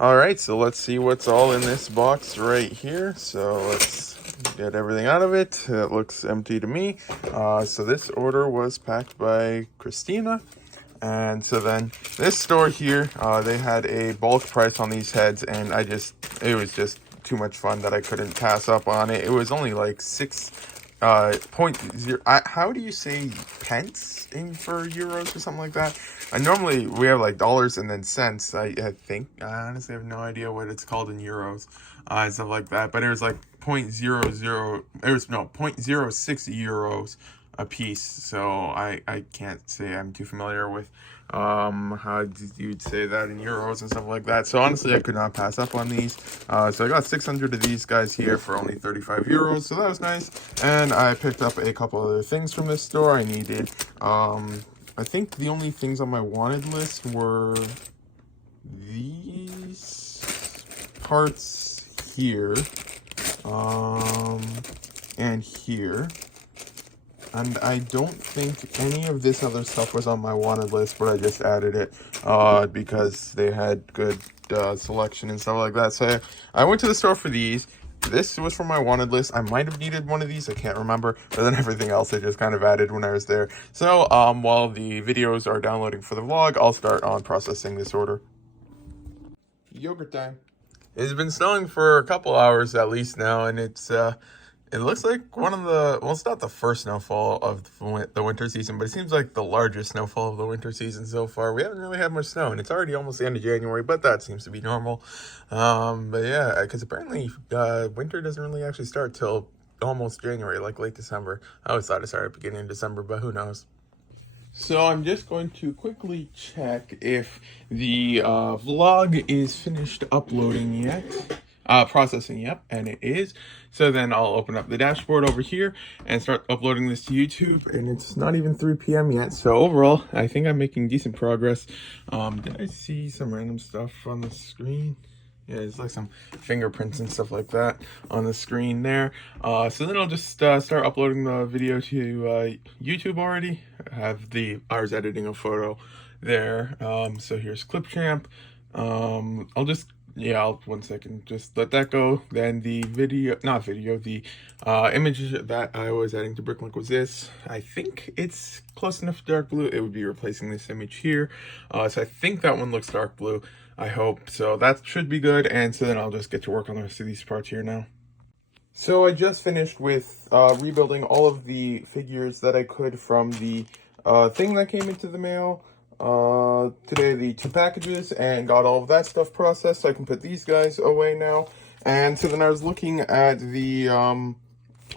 All right, so let's see what's all in this box right here. So let's get everything out of it. It looks empty to me. So this order was packed by Christina. And so then this store here, they had a bulk price on these heads, and it was just too much fun that I couldn't pass up on it. It was only like 6.0. How do you say pence in for euros or something like that? Normally we have like dollars and then cents. I think I honestly have no idea what it's called in euros, and stuff like that. But it was like 0.00. It was no 0.06 euros a piece. So I can't say I'm too familiar with how you'd say that in euros and stuff like that. So honestly, I could not pass up on these. So I got 600 of these guys here for only 35 euros. So that was nice. And I picked up a couple other things from this store I needed. I think the only things on my wanted list were these parts here, and here. And I don't think any of this other stuff was on my wanted list, but I just added it because they had good selection and stuff like that. So I went to the store for these. This was from my wanted list. I might have needed one of these. I can't remember. But then everything else I just kind of added when I was there. So while the videos are downloading for the vlog, I'll start on processing this order. Yogurt time. It's been snowing for a couple hours at least now, and it looks like one of the, well, it's not the first snowfall of the winter season, but it seems like the largest snowfall of the winter season so far. We haven't really had much snow, and it's already almost the end of January, but that seems to be normal. But yeah, because apparently winter doesn't really actually start till almost January, like late December. I always thought it started beginning of December, but who knows? So I'm just going to quickly check if the vlog is finished uploading yet. Processing, yep, and it is. So then I'll open up the dashboard over here and start uploading this to YouTube, and it's not even 3 p.m. yet. So overall, I think I'm making decent progress. Did I see some random stuff on the screen? Yeah, it's like some fingerprints and stuff like that on the screen there. So then I'll just start uploading the video to YouTube already. I have the hours editing a photo there. So here's Clipchamp. I'll 1 second, just let that go. Then the the image that I was adding to Bricklink was this. I think it's close enough to dark blue. It would be replacing this image here. So I think that one looks dark blue. I hope. So that should be good. And so then I'll just get to work on the rest of these parts here now. So I just finished with rebuilding all of the figures that I could from the thing that came into the mail. Today, the 2 packages, and got all of that stuff processed so I can put these guys away now. And so then I was looking at the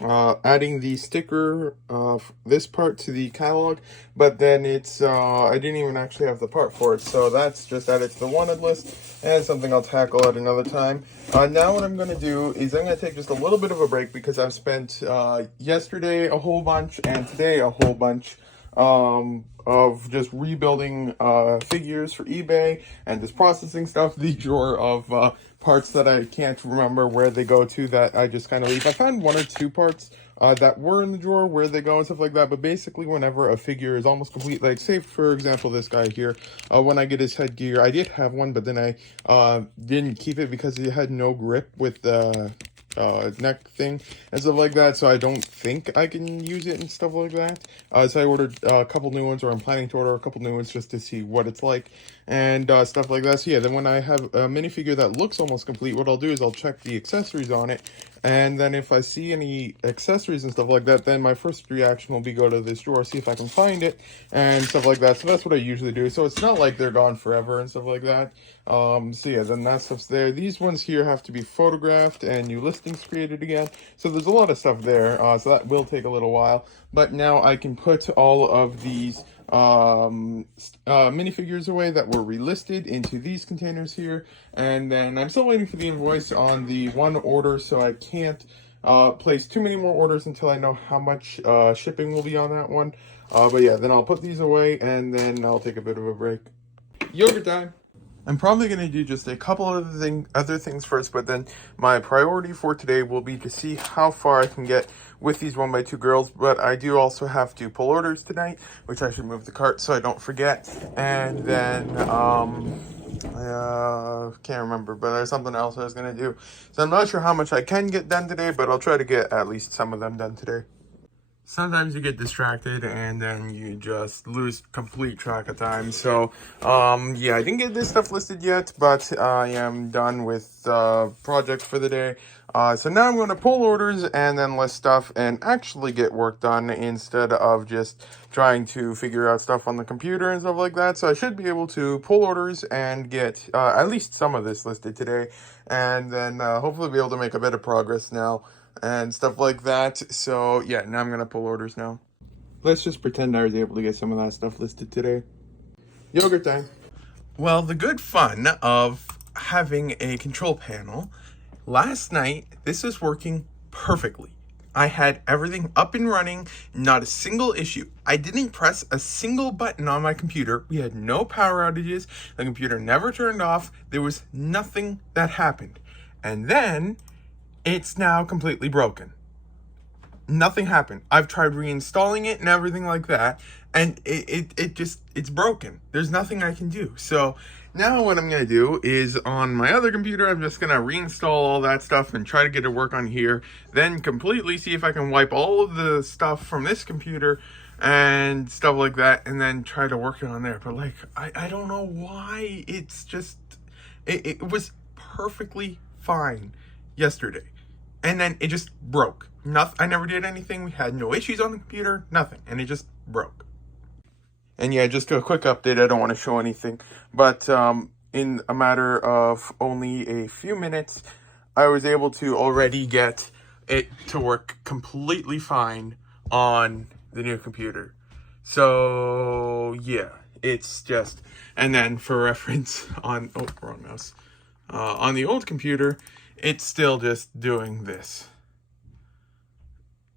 adding the sticker this part to the catalog, but then it's I didn't even actually have the part for it, so that's just added to the wanted list and something I'll tackle at another time. Now what I'm going to do is I'm going to take just a little bit of a break because I've spent yesterday a whole bunch and today a whole bunch of just rebuilding figures for eBay and just processing stuff. The drawer of parts that I can't remember where they go to that I just kind of leave. I found 1 or 2 parts that were in the drawer where they go and stuff like that, but basically whenever a figure is almost complete, like say for example this guy here, when I get his headgear, I did have one, but then I didn't keep it because he had no grip with the neck thing and stuff like that, so I don't think I can use it and stuff like that. So I ordered a couple new ones, or I'm planning to order a couple new ones just to see what it's like and stuff like that. So yeah, then when I have a minifigure that looks almost complete, what I'll do is I'll check the accessories on it, and then if I see any accessories and stuff like that, then my first reaction will be go to this drawer, see if I can find it and stuff like that. So that's what I usually do. So it's not like they're gone forever and stuff like that. So yeah, then that stuff's there. These ones here have to be photographed and new listings created again. So there's a lot of stuff there. So that will take a little while. But now I can put all of these minifigures away that were relisted into these containers here, and then I'm still waiting for the invoice on the one order, so I can't place too many more orders until I know how much shipping will be on that one. But yeah, then I'll put these away and then I'll take a bit of a break. Yogurt time. I'm probably going to do just a couple of other things first, but then my priority for today will be to see how far I can get with these 1x2 girls. But I do also have to pull orders tonight, which I should move the cart so I don't forget. And then I can't remember, but there's something else I was gonna do. So I'm not sure how much I can get done today, but I'll try to get at least some of them done today. Sometimes you get distracted and then you just lose complete track of time. So, yeah, I didn't get this stuff listed yet, but I am done with project for the day. So now I'm going to pull orders and then list stuff and actually get work done instead of just trying to figure out stuff on the computer and stuff like that. So I should be able to pull orders and get at least some of this listed today, and then hopefully be able to make a bit of progress now and stuff like that. So yeah, now I'm gonna pull orders now. Let's just pretend I was able to get some of that stuff listed today. Yogurt time. Well, the good fun of having a control panel, last night this was working perfectly. I had everything up and running, not a single issue. I didn't press a single button on my computer. We had no power outages. The computer never turned off. There was nothing that happened. And then it's now completely broken. Nothing happened. I've tried reinstalling it and everything like that, and it's broken. There's nothing I can do. So now what I'm gonna do is, on my other computer, I'm just gonna reinstall all that stuff and try to get it work on here, then completely see if I can wipe all of the stuff from this computer and stuff like that, and then try to work it on there. But like, I don't know why it's just, it was perfectly fine yesterday, and then it just broke. Nothing. I never did anything. We had no issues on the computer, nothing, and it just broke. And yeah, just a quick update. I don't want to show anything, but in a matter of only a few minutes, I was able to already get it to work completely fine on the new computer. So yeah, it's just, and then for reference, on, oh, wrong mouse, on the old computer, it's still just doing this.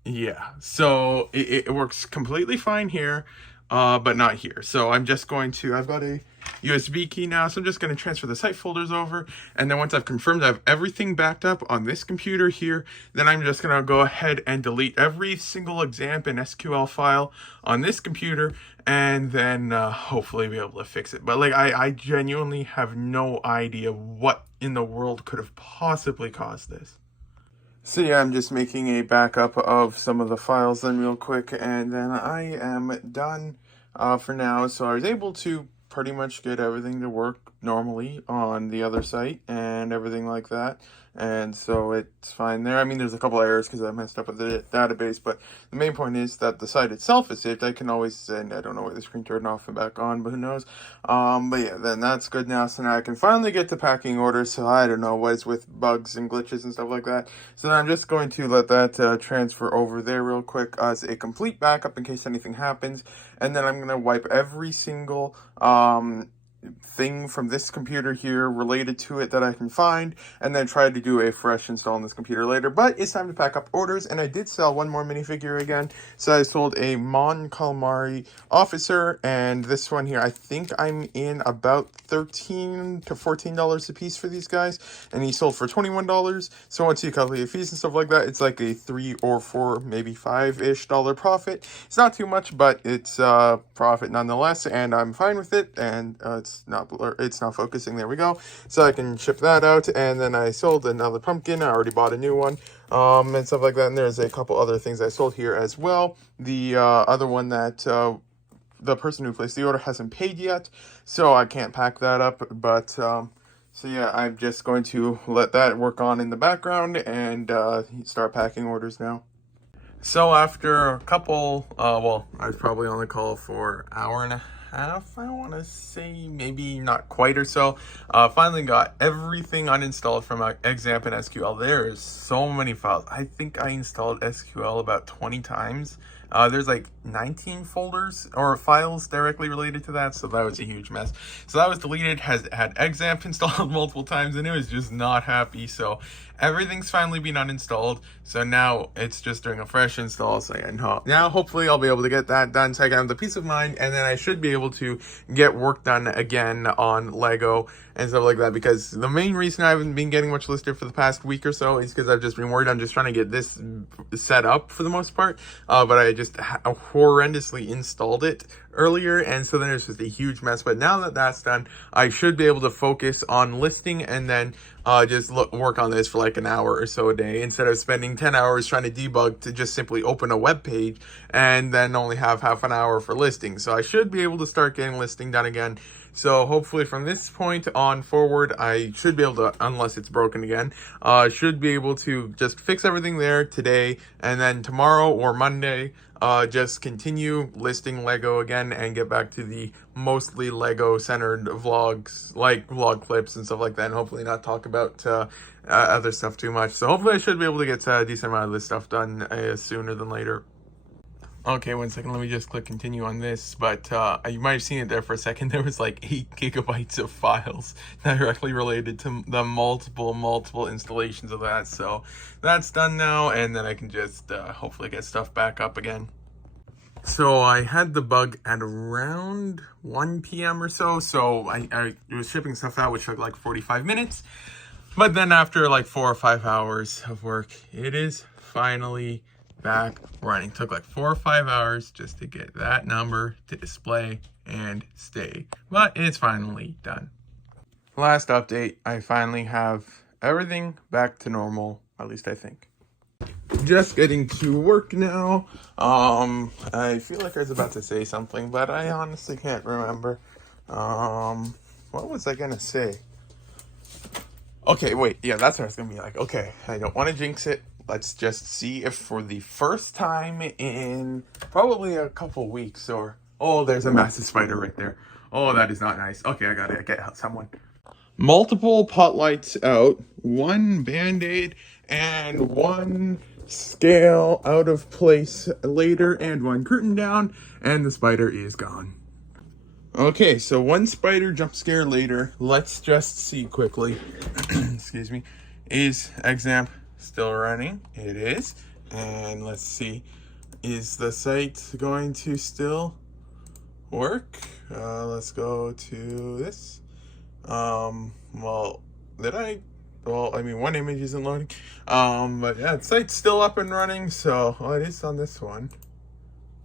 Yeah, so it works completely fine here, but not here. So I'm just going to, I've got a USB key now, so I'm just going to transfer the site folders over, and then once I've confirmed I have everything backed up on this computer here, then I'm just going to go ahead and delete every single examp and SQL file on this computer, and then hopefully be able to fix it. But like, I genuinely have no idea what in the world could have possibly caused this. So yeah, I'm just making a backup of some of the files then real quick, and then I am done for now. So I was able to pretty much get everything to work normally on the other site and everything like that, and so it's fine there. I mean, there's a couple errors because I messed up with the database, but the main point is that the site itself is saved. I can always, and I don't know why the screen turned off and back on, but who knows. But yeah, then that's good now. So now I can finally get to packing orders. So I don't know what is with bugs and glitches and stuff like that. So now I'm just going to let that transfer over there real quick as a complete backup in case anything happens, and then I'm gonna wipe every single thing from this computer here related to it that I can find, and then try to do a fresh install on this computer later. But it's time to pack up orders, and I did sell one more minifigure again. So I sold a Mon Calamari officer, and this one here, I think I'm in about $13 to $14 a piece for these guys, and he sold for $21. So once you calculate fees and stuff like that, it's like a $3 or $4, maybe $5-ish profit. It's not too much, but it's profit nonetheless, and I'm fine with it. And it's not focusing. There we go. So I can ship that out, and then I sold another pumpkin. I already bought a new one, and stuff like that. And there's a couple other things I sold here as well. The other one that the person who placed the order hasn't paid yet, so I can't pack that up. But so yeah, I'm just going to let that work on in the background and start packing orders now. So after a couple, well, I was probably on the call for an hour and a half, I want to say, maybe not quite or so. Finally got everything uninstalled from Examp and SQL. There's so many files. I think I installed SQL about 20 times. There's like 19 folders or files directly related to that, so that was a huge mess. So that was deleted, had Examp installed multiple times, and it was just not happy. So everything's finally been uninstalled, so now it's just doing a fresh install. So yeah, now hopefully I'll be able to get that done, so I can have the peace of mind, and then I should be able to get work done again on Lego and stuff like that, because the main reason I haven't been getting much listed for the past week or so is because I've just been worried. I'm just trying to get this set up for the most part, but I just horrendously installed it earlier, and so then it's just a huge mess. But now that that's done, I should be able to focus on listing, and then just work on this for like an hour or so a day, instead of spending 10 hours trying to debug to just simply open a web page and then only have half an hour for listing. So I should be able to start getting listing done again. So hopefully from this point on forward, I should be able to, unless it's broken again, should be able to just fix everything there today, and then tomorrow or Monday, just continue listing Lego again and get back to the mostly Lego centered vlogs, like vlog clips and stuff like that, and hopefully not talk about other stuff too much. So hopefully I should be able to get a decent amount of this stuff done sooner than later. Okay, 1 second, let me just click continue on this, but you might have seen it there for a second. There was like 8 gigabytes of files directly related to the multiple installations of that, so that's done now, and then I can just hopefully get stuff back up again. So I had the bug at around 1 p.m. or so I was shipping stuff out, which took like 45 minutes, but then after like 4 or 5 hours of work, it is finally back running. Took like 4 or 5 hours just to get that number to display and stay, but it's finally done. Last update, I finally have everything back to normal, at least I think. Just getting to work now. I feel like I was about to say something, but I honestly can't remember. What was I gonna say? Okay, wait, yeah, that's what I was gonna be like. Okay, I don't want to jinx it. Let's just see if for the first time in probably a couple weeks or... Oh, there's a massive spider right there. Oh, that is not nice. Okay, I gotta get someone. Multiple pot lights out, 1 band-aid, and 1 scale out of place later, and 1 curtain down, and the spider is gone. Okay, so 1 spider jump scare later. Let's just see quickly. Excuse me. Is examp still running? It is. And let's see, is the site going to still work? Let's go to this. Well, I mean, 1 image isn't loading. But yeah, the site's still up and running, so it is on this one,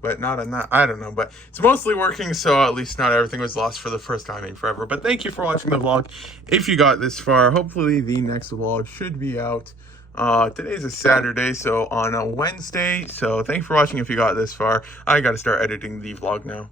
but not on that. I don't know, but it's mostly working, so at least not everything was lost for the first time in forever. But thank you for watching the vlog. If you got this far, hopefully the next vlog should be out. Today's a Saturday, so on a Wednesday. So thanks for watching if you got this far. I gotta start editing the vlog now.